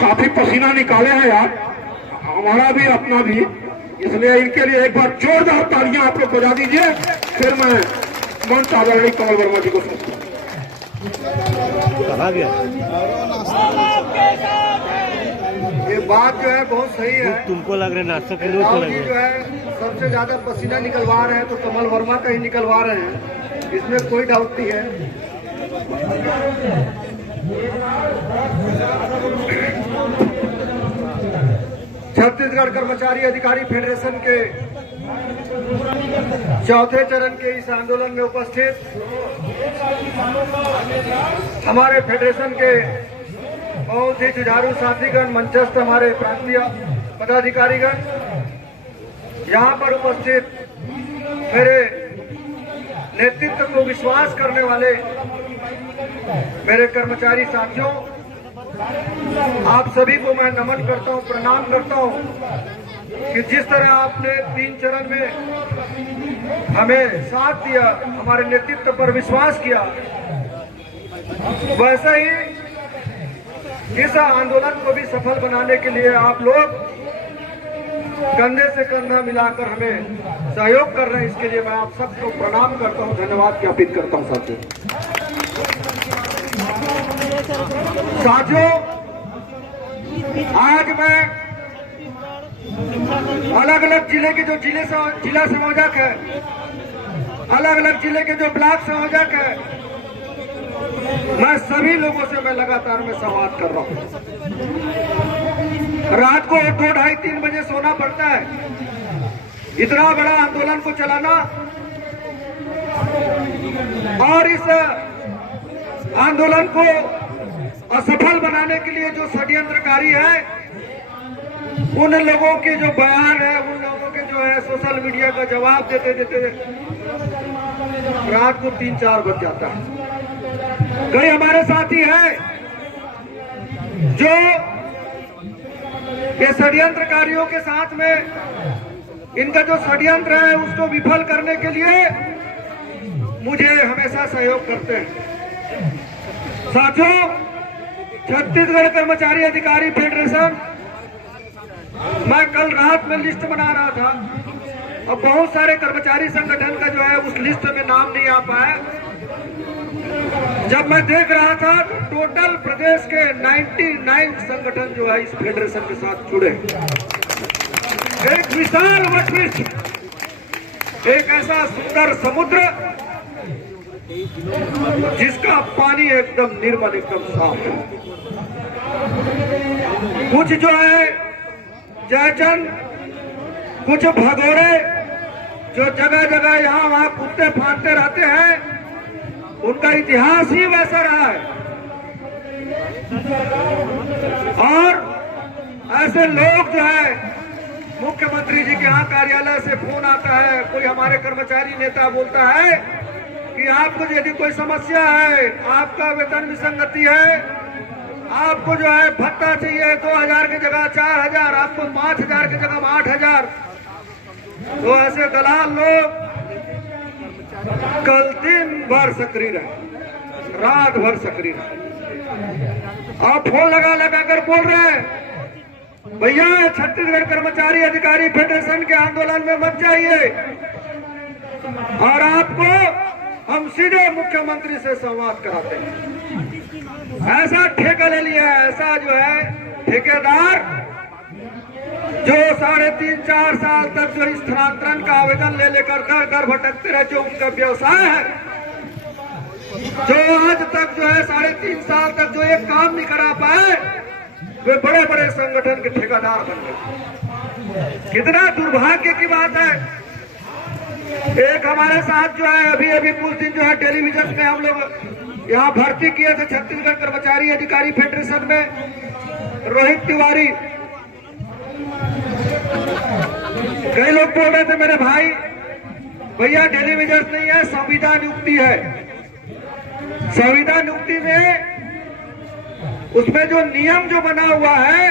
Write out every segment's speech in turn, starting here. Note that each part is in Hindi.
काफी पसीना निकाले हैं यार, हमारा भी अपना भी, इसलिए इनके लिए एक बार जोरदार तालियां आप लोग बजा दीजिए। फिर मैं मंच आदरणीय कमल वर्मा जी को सुनता हूँ। ये बात जो है बहुत सही है। तुमको लग रहा है नाश्ता के राहुल जी जो है सबसे ज्यादा पसीना निकलवा रहे हैं तो कमल वर्मा का ही निकलवा रहे हैं, इसमें कोई डाउट नहीं है। छत्तीसगढ़ कर्मचारी अधिकारी फेडरेशन के चौथे चरण के इस आंदोलन में उपस्थित हमारे फेडरेशन के बहुत ही जुझारू साथीगण, मंचस्थ हमारे प्रांतीय पदाधिकारीगण, यहाँ पर उपस्थित मेरे नेतृत्व को विश्वास करने वाले मेरे कर्मचारी साथियों, आप सभी को मैं नमन करता हूँ, प्रणाम करता हूँ कि जिस तरह आपने 3 चरण में हमें साथ दिया, हमारे नेतृत्व पर विश्वास किया, वैसे ही इस आंदोलन को भी सफल बनाने के लिए आप लोग कंधे से कंधा मिलाकर हमें सहयोग कर रहे हैं। इसके लिए मैं आप सबको प्रणाम करता हूं, धन्यवाद ज्ञापित करता हूं। साथियों, आज मैं अलग अलग जिले के जो जिला संयोजक है, अलग अलग जिले के जो ब्लॉक संयोजक है, मैं सभी लोगों से मैं लगातार में संवाद कर रहा हूं। रात को 2, 2:30, 3 बजे सोना पड़ता है। इतना बड़ा आंदोलन को चलाना और इस आंदोलन को असफल बनाने के लिए जो षड्यंत्रकारी है, उन लोगों के जो बयान है, उन लोगों के जो है सोशल मीडिया का जवाब देते देते रात को 3-4 बज जाता है। कई हमारे साथी हैं जो ये षड्यंत्रकारियों के साथ में इनका जो षड्यंत्र है उसको विफल करने के लिए मुझे हमेशा सहयोग करते हैं। साथियों, छत्तीसगढ़ कर्मचारी अधिकारी फेडरेशन, मैं कल रात में लिस्ट बना रहा था और बहुत सारे कर्मचारी संगठन का जो है उस लिस्ट में नाम नहीं आ पाया। जब मैं देख रहा था तो टोटल प्रदेश के 99 संगठन जो है इस फेडरेशन के साथ जुड़े। एक विशाल वटवृक्ष, एक ऐसा सुंदर समुद्र जिसका पानी एकदम निर्मल, एकदम साफ है। कुछ जो है जयचंद, कुछ भगोड़े जो जगह जगह यहाँ वहां कुत्ते फांदते रहते हैं, उनका इतिहास ही वैसा रहा है। और ऐसे लोग जो है, मुख्यमंत्री जी के यहाँ कार्यालय से फोन आता है, कोई हमारे कर्मचारी नेता बोलता है कि आपको यदि कोई समस्या है, आपका वेतन विसंगति है, आपको जो है भत्ता चाहिए 2000 की जगह 4000, आपको 5000 की जगह 8000, तो ऐसे दलाल लोग कल दिन भर सक्रिय रहे, रात भर सक्रिय रहे। आप फोन लगा कर बोल रहे हैं, भैया छत्तीसगढ़ कर्मचारी अधिकारी फेडरेशन के आंदोलन में मत जाइए, और आपको हम सीधे मुख्यमंत्री से संवाद कराते हैं। ऐसा ठेका ले लिया है, ऐसा जो है ठेकेदार जो 3.5-4 साल तक जो स्थानांतरण का आवेदन ले लेकर घर भटकते रहे, जो उनका व्यवसाय है, जो आज तक जो है 3.5 साल तक जो एक काम नहीं करा पाए, वे बड़े बड़े संगठन के ठेकेदार बन गए। कितना दुर्भाग्य की बात है। एक हमारे साथ जो है अभी कुछ दिन जो है टेलीविजन में हम लोग यहाँ भर्ती किए थे छत्तीसगढ़ कर्मचारी अधिकारी फेडरेशन में, रोहित तिवारी। कई लोग बोल रहे थे मेरे भाई, भैया टेलीविजन नहीं है, संविदा नियुक्ति है। संविदा नियुक्ति में उसमें जो नियम जो बना हुआ है,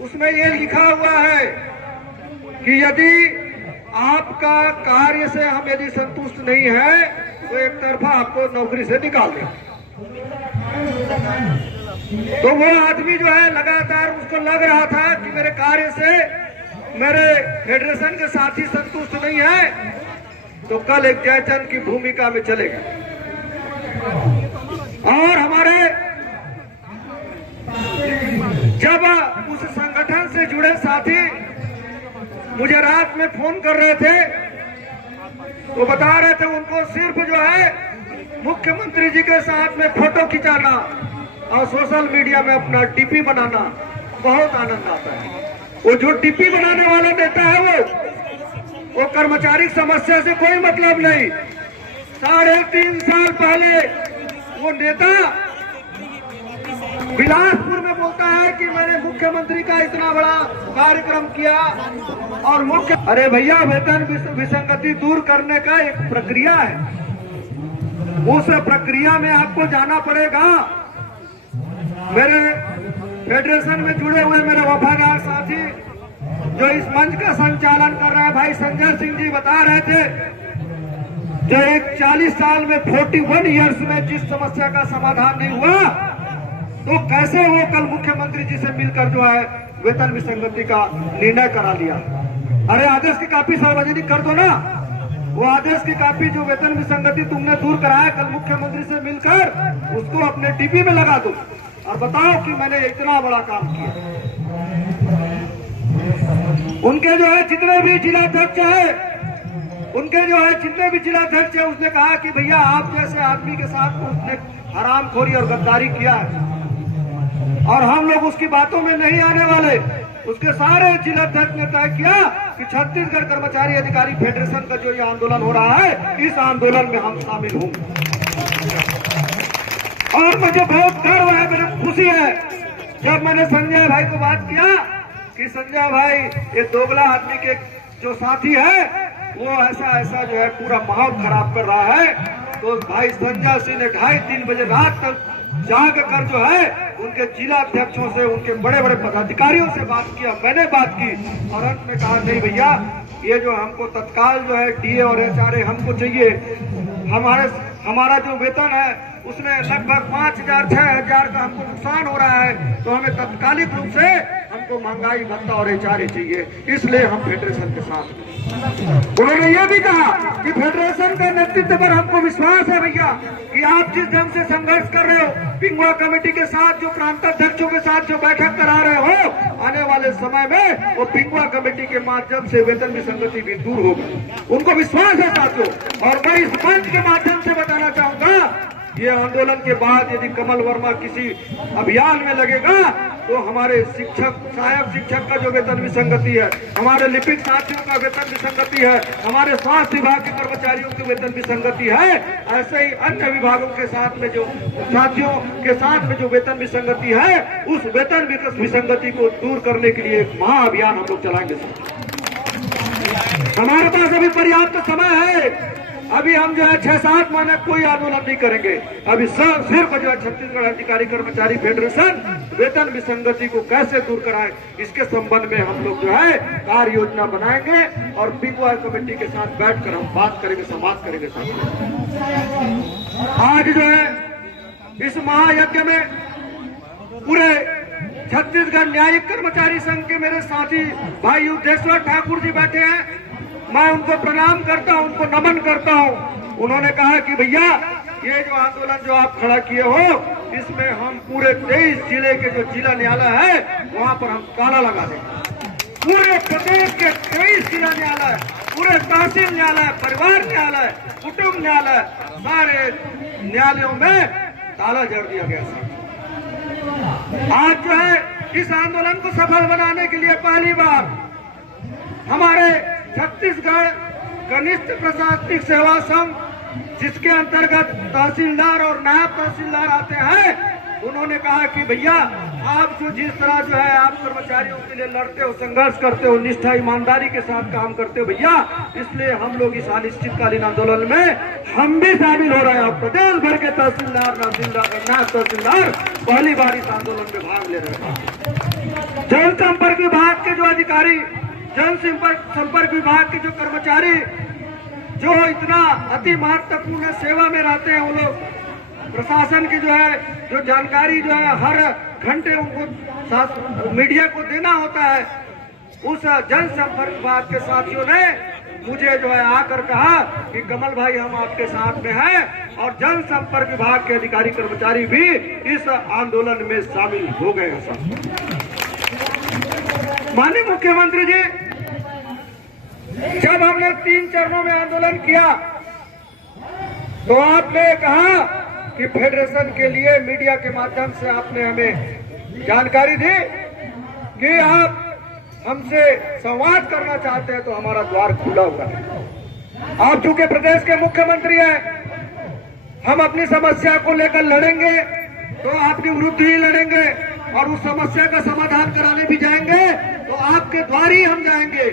उसमें ये लिखा हुआ है कि यदि आपका कार्य से हम यदि संतुष्ट नहीं है तो एक तरफा आपको नौकरी से निकाल दें। तो वो आदमी जो है लगातार उसको लग रहा था कि मेरे कार्य से मेरे फेडरेशन के साथी संतुष्ट नहीं है, तो कल एक जयचंद की भूमिका में चलेगा। और हमारे जब उस संगठन से जुड़े साथी मुझे रात में फोन कर रहे थे तो बता रहे थे उनको सिर्फ जो है मुख्यमंत्री जी के साथ में फोटो खिंचाना और सोशल मीडिया में अपना डीपी बनाना बहुत आनंद आता है। वो जो डीपी बनाने वाला नेता है वो कर्मचारी समस्या से कोई मतलब नहीं। 3.5 साल पहले वो नेता बिलासपुर में बोलता है कि मैंने मुख्यमंत्री का इतना बड़ा कार्यक्रम किया और अरे भैया, वेतन विसंगति दूर करने का एक प्रक्रिया है, उस प्रक्रिया में आपको जाना पड़ेगा। मेरे फेडरेशन में जुड़े हुए मेरे वफादार साथी जो इस मंच का संचालन कर रहा है, भाई संजय सिंह जी बता रहे थे, जो एक 40 साल में 41 ईयर्स में जिस समस्या का समाधान नहीं हुआ, तो कैसे वो कल मुख्यमंत्री जी से मिलकर जो है वेतन विसंगति का निर्णय करा लिया। अरे आदेश की कॉपी सार्वजनिक कर दो ना, वो आदेश की कॉपी जो वेतन विसंगति तुमने दूर कराया कल मुख्यमंत्री से मिलकर उसको अपने टीपी में लगा दो और बताओ कि मैंने इतना बड़ा काम किया। उनके जो है जितने भी जिलाध्यक्ष है उसने कहा कि भैया आप जैसे आदमी के साथ उसने हरामखोरी और गद्दारी किया है और हम लोग उसकी बातों में नहीं आने वाले। उसके सारे जिलाध्यक्ष ने तय किया कि छत्तीसगढ़ कर्मचारी अधिकारी फेडरेशन का जो ये आंदोलन हो रहा है, इस आंदोलन में हम शामिल होंगे। और मुझे बहुत गर्व है, मुझे खुशी है जब मैंने संजय भाई को बात किया कि संजय भाई ये दोगला आदमी के जो साथी है वो ऐसा जो है पूरा माहौल खराब कर रहा है। तो भाई संजय सिंह ने 2:30-3 बजे रात तक जाग कर जो है उनके जिला अध्यक्षों से, उनके बड़े बड़े पदाधिकारियों से बात किया, मैंने बात की और अंत में कहा नहीं भैया, ये जो हमको तत्काल जो है डीए और एचआरए हमको चाहिए। हमारा जो वेतन है उसमें लगभग 5,000-6,000 का हमको नुकसान हो रहा है, तो हमें तत्कालिक रूप से हमको महंगाई भत्ता और एचआरए चाहिए, इसलिए हम फेडरेशन के साथ। उन्होंने ये भी कहा कि फेडरेशन का नेतृत्व पर हमको विश्वास है भैया कि आप जिस ढंग से संघर्ष कर रहे हो, पिंगुआ कमेटी के साथ जो प्रांताध्यक्षों के साथ जो बैठक करा रहे हो, आने वाले समय में वो पिंगुआ कमेटी के माध्यम से वेतन विसंगति भी दूर होगी, उनको विश्वास है साथियों। और मैं इस मंच के माध्यम से बताना चाहूंगा, ये आंदोलन के बाद यदि कमल वर्मा किसी अभियान में लगेगा तो हमारे शिक्षक, सहायक शिक्षक का जो वेतन विसंगति है, हमारे लिपिक साथियों का वेतन विसंगति है, हमारे स्वास्थ्य विभाग के कर्मचारियों की वेतन विसंगति है, ऐसे ही अन्य विभागों के साथ में जो साथियों के साथ में जो वेतन विसंगति है, उस वेतन विसंगति को दूर करने के लिए एक महाअभियान हम लोग चलाएंगे। हमारे पास अभी पर्याप्त समय है, अभी हम जो है 6-7 महीने कोई आंदोलन नहीं करेंगे। अभी सिर्फ जो है छत्तीसगढ़ अधिकारी कर्मचारी फेडरेशन वेतन विसंगति को कैसे दूर कराए, इसके संबंध में हम लोग जो है कार्य योजना बनाएंगे और पिंगुआ कमेटी के साथ बैठकर हम बात करेंगे, संवाद करेंगे। आज जो है इस महायज्ञ में पूरे छत्तीसगढ़ न्यायिक कर्मचारी संघ के मेरे साथी भाई युद्धेश्वर ठाकुर जी बैठे हैं, मैं उनको प्रणाम करता हूं, उनको नमन करता हूं। उन्होंने कहा कि भैया ये जो आंदोलन जो आप खड़ा किए हो, इसमें हम पूरे 23 जिले के जो जिला न्यायालय है वहां पर हम ताला लगा देंगे। पूरे प्रदेश के 23 जिला न्यायालय, पूरे तहसील न्यायालय, परिवार न्यायालय, कुटुंब न्यायालय, सारे न्यायालयों में ताला जड़ दिया गया। आज जो है इस आंदोलन को सफल बनाने के लिए पहली बार हमारे छत्तीसगढ़ कनिष्ठ प्रशासनिक सेवा संघ, जिसके अंतर्गत तहसीलदार और नायब तहसीलदार आते हैं, उन्होंने कहा कि भैया आप जो जिस तरह जो है आप कर्मचारियों के लिए लड़ते हो, संघर्ष करते हो, निष्ठा ईमानदारी के साथ काम करते हो भैया, इसलिए हम लोग इस अनिश्चितकालीन आंदोलन में हम भी शामिल हो रहे हैं। प्रदेश भर के तहसीलदार, नायब तहसीलदार पहली बार इस आंदोलन में भाग ले रहे हैं। जनसंपर्क विभाग के जो अधिकारी, जनसंपर्क विभाग के जो कर्मचारी जो इतना अति महत्वपूर्ण सेवा में रहते हैं, वो लोग प्रशासन की जो है जो जानकारी जो है हर घंटे उनको मीडिया को देना होता है, उस जनसंपर्क विभाग के साथियों ने मुझे जो है आकर कहा कि कमल भाई हम आपके साथ में हैं, और जनसंपर्क विभाग के अधिकारी कर्मचारी भी इस आंदोलन में शामिल हो गए हैं। साहब, माननीय मुख्यमंत्री जी, जब हमने 3 चरणों में आंदोलन किया तो आपने कहा कि फेडरेशन के लिए मीडिया के माध्यम से आपने हमें जानकारी दी कि आप हमसे संवाद करना चाहते हैं तो हमारा द्वार खुला हुआ है। आप चूंकि प्रदेश के मुख्यमंत्री हैं, हम अपनी समस्या को लेकर लड़ेंगे तो आपकी विरुद्ध ही लड़ेंगे, और उस समस्या का समाधान कराने भी जाएंगे तो आपके द्वार ही हम जाएंगे।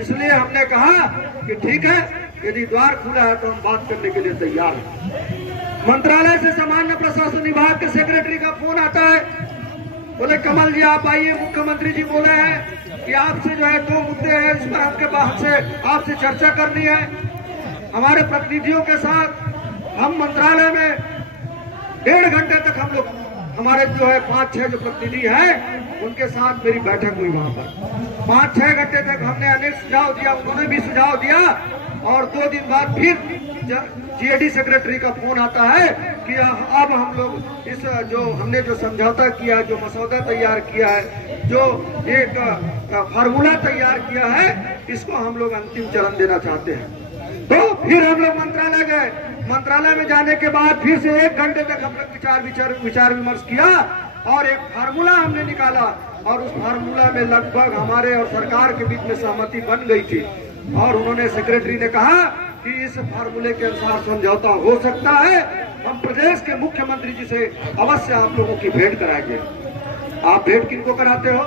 इसलिए हमने कहा कि ठीक है, यदि द्वार खुला है तो हम बात करने के लिए तैयार हैं। मंत्रालय से सामान्य प्रशासन विभाग के सेक्रेटरी का फोन आता है, बोले कमल जी आप आइए, मुख्यमंत्री जी बोले हैं कि आपसे जो है 2 मुद्दे हैं, इस पर आपसे चर्चा करनी है। हमारे प्रतिनिधियों के साथ हम मंत्रालय में 1.5 घंटे तक हम लोग, हमारे जो है 5-6 जो प्रतिनिधि हैं उनके साथ मेरी बैठक हुई। वहां पर 5-6 घंटे तक हमने अनेक सुझाव दिया, उन्होंने भी सुझाव दिया, और 2 दिन बाद फिर जीएडी सेक्रेटरी का फोन आता है कि अब हम लोग इस जो हमने जो समझौता किया, जो मसौदा तैयार किया है, जो एक फार्मूला तैयार किया है, इसको हम लोग अंतिम चरण देना चाहते हैं। तो फिर हम लोग मंत्रालय गए। मंत्रालय में जाने के बाद फिर से 1 घंटे तक हम लोग विचार विमर्श किया और एक फार्मूला हमने निकाला, और उस फार्मूला में लगभग हमारे और सरकार के बीच में सहमति बन गई थी, और उन्होंने सेक्रेटरी ने कहा कि इस फार्मूले के अनुसार समझौता हो सकता है। हम प्रदेश के मुख्यमंत्री जी से अवश्य आप लोगों की भेंट कराएंगे। आप भेंट किनको कराते हो?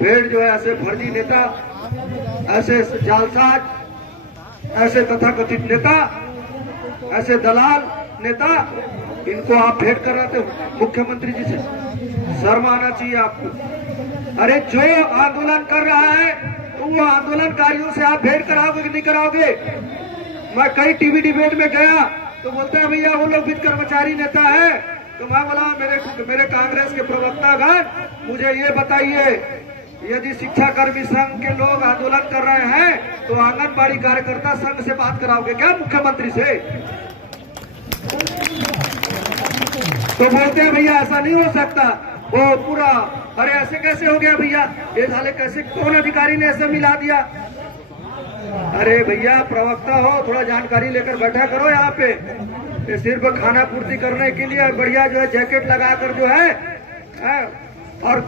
भेंट जो है ऐसे फर्जी नेता, ऐसे जालसाज, ऐसे तथाकथित नेता, ऐसे दलाल नेता, इनको आप भेंट कराते हो मुख्यमंत्री जी से? शर्म आना चाहिए आपको। अरे जो आंदोलन कर रहा है तो वो आंदोलनकारियों से आप भेंट कराओगे कि नहीं कराओगे? मैं कई टीवी डिबेट में गया तो बोलते हैं भैया वो लोग भी कर्मचारी नेता है। तो मैं बोला मेरे कांग्रेस के प्रवक्तागण, मुझे ये बताइए, यदि शिक्षा कर्मी संघ के लोग आंदोलन कर रहे हैं तो आंगनबाड़ी कार्यकर्ता संघ से बात कराओगे क्या मुख्यमंत्री से? तो बोलते हैं भैया ऐसा नहीं हो सकता, वो पूरा, अरे ऐसे कैसे हो गया भैया, ये साले कैसे, कौन अधिकारी ने ऐसे मिला दिया? अरे भैया प्रवक्ता हो, थोड़ा जानकारी लेकर बैठा करो यहाँ पे। ये सिर्फ खाना पूर्ति करने के लिए बढ़िया जो है जैकेट लगाकर जो है और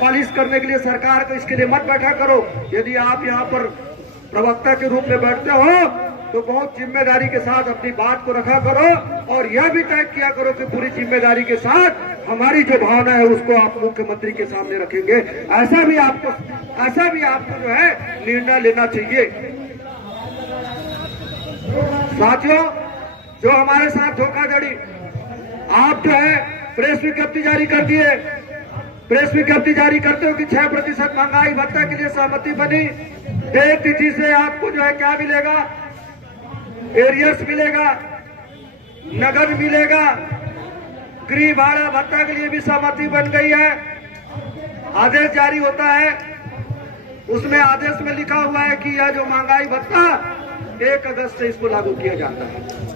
पॉलिश करने के लिए सरकार को, इसके लिए मत बैठा करो। यदि आप यहाँ पर प्रवक्ता के रूप में बैठते हो तो बहुत जिम्मेदारी के साथ अपनी बात को रखा करो, और यह भी तय किया करो कि पूरी जिम्मेदारी के साथ हमारी जो भावना है उसको आप मुख्यमंत्री के सामने रखेंगे। ऐसा भी आपको जो है निर्णय लेना चाहिए। साथियों, जो हमारे साथ धोखाधड़ी, आप जो है प्रेस विज्ञप्ति जारी कर दिए, प्रेस विज्ञप्ति जारी करते हो कि 6% महंगाई भत्ता के लिए सहमति बनी। 1 तिथि से आपको जो है क्या मिलेगा? एरियर्स मिलेगा, नगद मिलेगा, गृह भाड़ा भत्ता के लिए भी सहमति बन गई है। आदेश जारी होता है, उसमें आदेश में लिखा हुआ है कि यह जो महंगाई भत्ता 1 अगस्त से इसको लागू किया जाता है।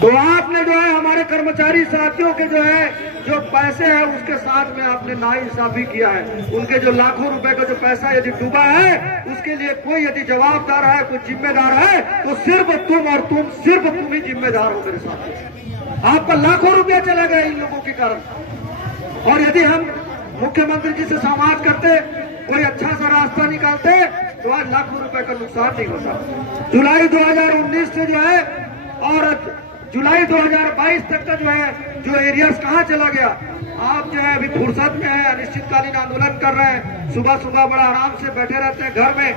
तो आपने जो है हमारे कर्मचारी साथियों के जो है जो पैसे हैं उसके साथ में आपने नाइंसाफी किया है। उनके जो लाखों रुपए का जो पैसा यदि डूबा है उसके लिए कोई यदि जवाबदार है, कोई जिम्मेदार है तो सिर्फ तुम ही जिम्मेदार हो मेरे साथ। आपका लाखों रुपया चला गया इन लोगों के कारण। और यदि हम मुख्यमंत्री जी से संवाद करते, कोई अच्छा सा रास्ता निकालते तो आज लाखों रुपए का नुकसान नहीं होता। जुलाई 2019 से जो है और जुलाई 2022 तक का जो है जो एरियाज कहाँ चला गया? आप जो है अभी फुर्सत में है, अनिश्चितकालीन आंदोलन कर रहे हैं, सुबह सुबह बड़ा आराम से बैठे रहते हैं घर में।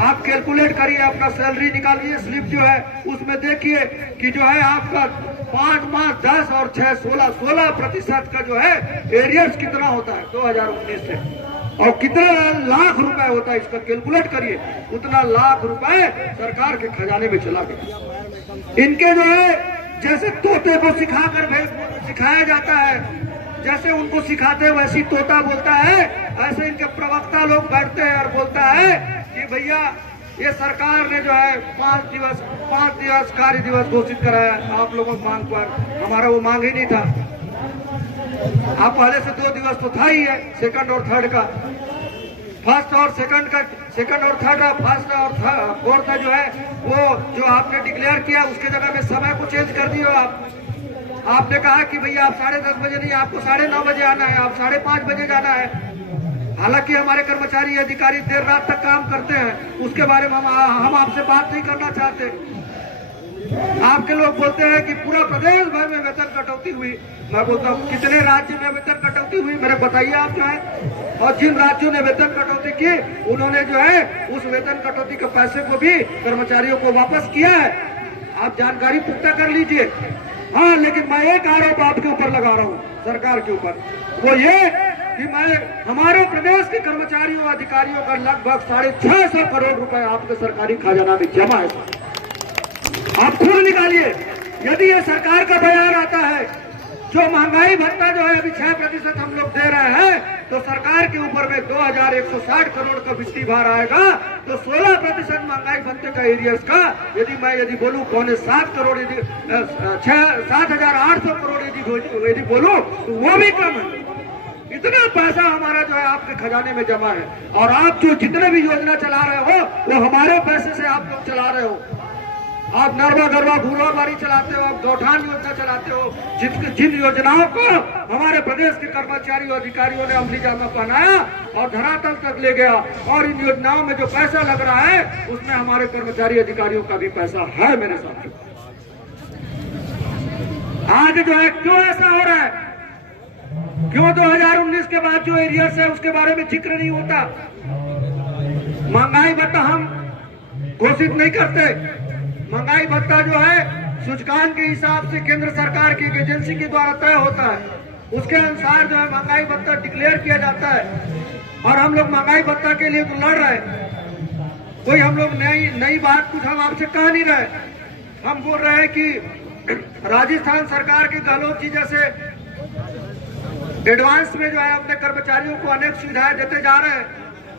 आप कैलकुलेट करिए, अपना सैलरी निकालिए, स्लिप जो है उसमें देखिए कि जो है आपका 5, 10 और 6, 16% का जो है एरियर्स कितना होता है 2019 से, और कितना लाख रुपए होता है इसका कैलकुलेट करिए। उतना लाख रुपए सरकार के खजाने में चला गया। इनके जो है जैसे तोते को सिखाया जाता है, जैसे उनको सिखाते हैं वैसी तोता बोलता है, ऐसे इनके प्रवक्ता लोग बैठते हैं और बोलता है कि भैया ये सरकार ने जो है 5 दिवस कार्य दिवस घोषित कराया आप लोगों की मांग पर। हमारा वो मांग ही नहीं था। आप पहले से 2 दिवस तो था ही है, सेकंड और थर्ड का, फर्स्ट और सेकंड का, सेकंड और थर्ड का, फर्स्ट और फोर्थ का जो है वो जो आपने डिक्लेयर किया उसके जगह में समय को चेंज कर दिए आप। आपने कहा कि भैया आप 10:30 बजे नहीं, आपको 9:30 बजे आना है, आप 5:30 बजे जाना है। हालांकि हमारे कर्मचारी अधिकारी देर रात तक काम करते हैं, उसके बारे में हम आपसे बात नहीं करना चाहते। आपके लोग बोलते हैं कि पूरा प्रदेश भर में वेतन कटौती हुई। मैं बोलता हूँ कितने राज्य में वेतन कटौती हुई मेरे बताइए आप जो है। और जिन राज्यों ने वेतन कटौती की उन्होंने जो है उस वेतन कटौती के पैसे को भी कर्मचारियों को वापस किया है। आप जानकारी पुख्ता कर लीजिए। हाँ, लेकिन मैं एक आरोप आपके ऊपर लगा रहा हूँ सरकार के ऊपर, वो ये कि मैं हमारे प्रदेश के कर्मचारियों अधिकारियों का लगभग 650 करोड़ रुपए आपके सरकारी खजाना में जमा है। आप खुद निकालिए। यदि ये सरकार का बयान आता है जो महंगाई भत्ता जो है अभी 6% हम लोग दे रहे हैं, तो सरकार के ऊपर में 2160 करोड़ का बिजली भार आएगा, तो 16% महंगाई भत्ते का एरियर्स का यदि बोलूं 7.5 करोड़, 7,800 करोड़ यदि बोलूं तो वो भी कम है। इतना पैसा हमारा जो है आपके खजाने में जमा है। और आप जो जितने भी योजना चला रहे हो वो हमारे पैसे से आप लोग चला रहे हो। आप नरवा गरवा भूरा बारी चलाते हो, आप गौठान योजना चलाते हो, जिन योजनाओं को हमारे प्रदेश के कर्मचारी और अधिकारियों ने अमली जामा पहनाया और धरातल तक ले गया। और इन योजनाओं में जो पैसा लग रहा है उसमें हमारे कर्मचारी अधिकारियों का भी पैसा है मेरे साथ। आज जो है क्यों ऐसा हो रहा है? क्यों 2019 के बाद जो एरियर्स है उसके बारे में जिक्र नहीं होता? महंगाई भत्ता हम घोषित नहीं करते। महंगाई भत्ता जो है सूचकांक के हिसाब से केंद्र सरकार की एजेंसी के द्वारा तय होता है। उसके अनुसार जो है महंगाई भत्ता डिक्लेयर किया जाता है। और हम लोग महंगाई भत्ता के लिए तो लड़ रहे हैं। कोई हम लोग नई बात कुछ हम आपसे कह नहीं रहे। हम बोल रहे हैं कि राजस्थान सरकार की गहलोत जी जैसे एडवांस में जो है अपने कर्मचारियों को अनेक सुविधाएं देते जा रहे हैं,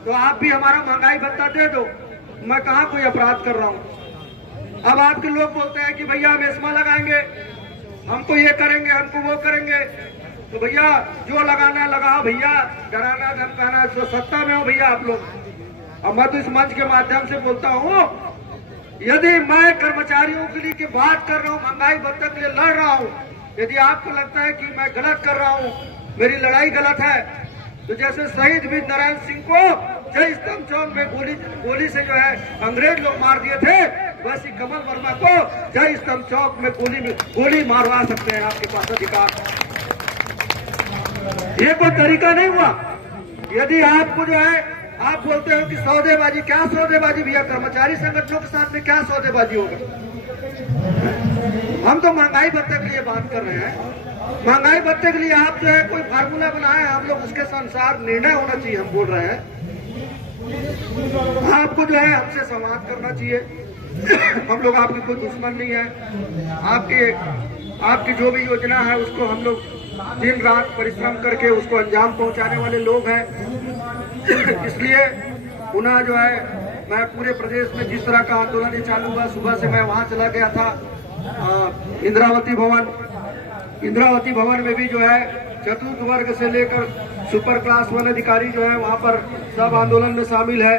तो आप भी हमारा महंगाई भत्ता दे दो। मैं कहाँ कोई अपराध कर रहा हूँ? अब आपके लोग बोलते हैं कि भैया हम एस्मा लगाएंगे, हमको ये करेंगे, हमको वो करेंगे। तो भैया जो लगाना लगाओ भैया, डराना धमकाना, जो सत्ता में हो भैया आप लोग। अब मैं तो इस मंच के माध्यम से बोलता हूँ, यदि मैं कर्मचारियों के लिए की बात कर रहा हूँ, महंगाई भत्ते के लिए लड़ रहा हूँ, यदि आपको लगता है कि मैं गलत कर रहा हूँ, मेरी लड़ाई गलत है, तो जैसे शहीद वीर नारायण सिंह को जय स्तंभ चौक में गोली से जो है अंग्रेज लोग मार दिए थे, वैसी कमल वर्मा को जय स्तंभ चौक में गोली मारवा सकते हैं। आपके पास अधिकार। ये कोई तरीका नहीं हुआ। यदि आपको जो है आप बोलते हो कि सौदेबाजी, क्या सौदेबाजी भैया? कर्मचारी संगठनों के साथ में क्या सौदेबाजी होगा? हम तो महंगाई भत्ते के लिए बात कर रहे हैं। महंगाई भत्ते के लिए आप जो है कोई फार्मूला बनाए, हम लोग उसके अनुसार निर्णय होना चाहिए। हम बोल रहे हैं आपको जो है हमसे संवाद करना चाहिए। हम लोग आपकी कोई दुश्मन नहीं है। आपकी जो भी योजना है उसको हम लोग दिन रात परिश्रम करके उसको अंजाम पहुंचाने वाले लोग हैं। इसलिए पुनः जो है मैं पूरे प्रदेश में जिस तरह का आंदोलन ये चालू हुआ, सुबह से मैं वहां चला गया था इंद्रावती भवन में भी जो है चतुर्थ वर्ग से लेकर सुपर क्लास 1 अधिकारी जो है वहां पर सब आंदोलन में शामिल है।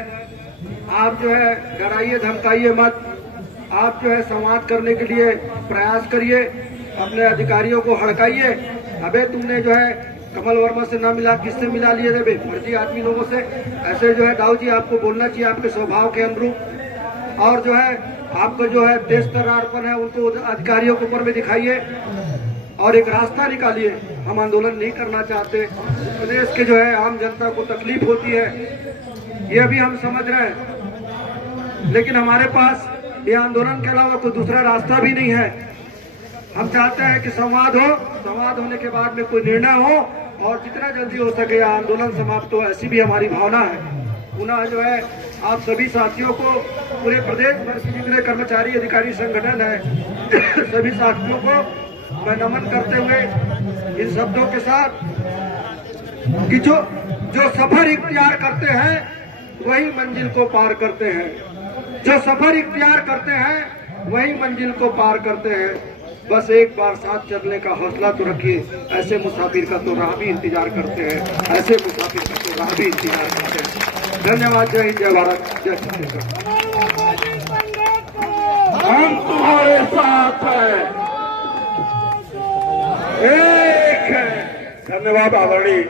आप जो है डराइए धमकाइए मत। आप जो है संवाद करने के लिए प्रयास करिए, अपने अधिकारियों को हड़काइए। अबे तुमने जो है कमल वर्मा से ना मिला, किससे मिला लिए थे? फर्जी आदमी लोगों से। ऐसे जो है दाऊ जी आपको बोलना चाहिए आपके स्वभाव के अनुरूप। और जो है आपको जो है देश तर्रारपण है उनको अधिकारियों के ऊपर में दिखाइए और एक रास्ता निकालिए। हम आंदोलन नहीं करना चाहते। प्रदेश के जो है आम जनता को तकलीफ होती है, ये अभी हम समझ रहे हैं, लेकिन हमारे पास ये आंदोलन के अलावा कोई दूसरा रास्ता भी नहीं है। हम चाहते हैं कि संवाद हो, संवाद होने के बाद में कोई निर्णय हो और जितना जल्दी हो सके यह आंदोलन समाप्त हो, ऐसी भी हमारी भावना है। पुनः जो है आप सभी साथियों को, पूरे प्रदेश भर के जितने कर्मचारी अधिकारी संगठन है सभी साथियों को मैं नमन करते हुए इन शब्दों के साथ कि जो सफर इख्तियार करते हैं वही मंजिल को पार करते हैं, जो सफर इख्तियार करते हैं वही मंजिल को पार करते हैं। बस एक बार साथ चलने का हौसला तो रखिए, ऐसे मुसाफिर का तो राह भी इंतजार करते हैं, ऐसे मुसाफिर का तो राह भी इंतजार करते हैं। धन्यवाद। जय हिंद, जय भारत, जय छत्तीसगढ़। हम तुम्हारे साथ हैं, एक है। धन्यवाद आदरणीय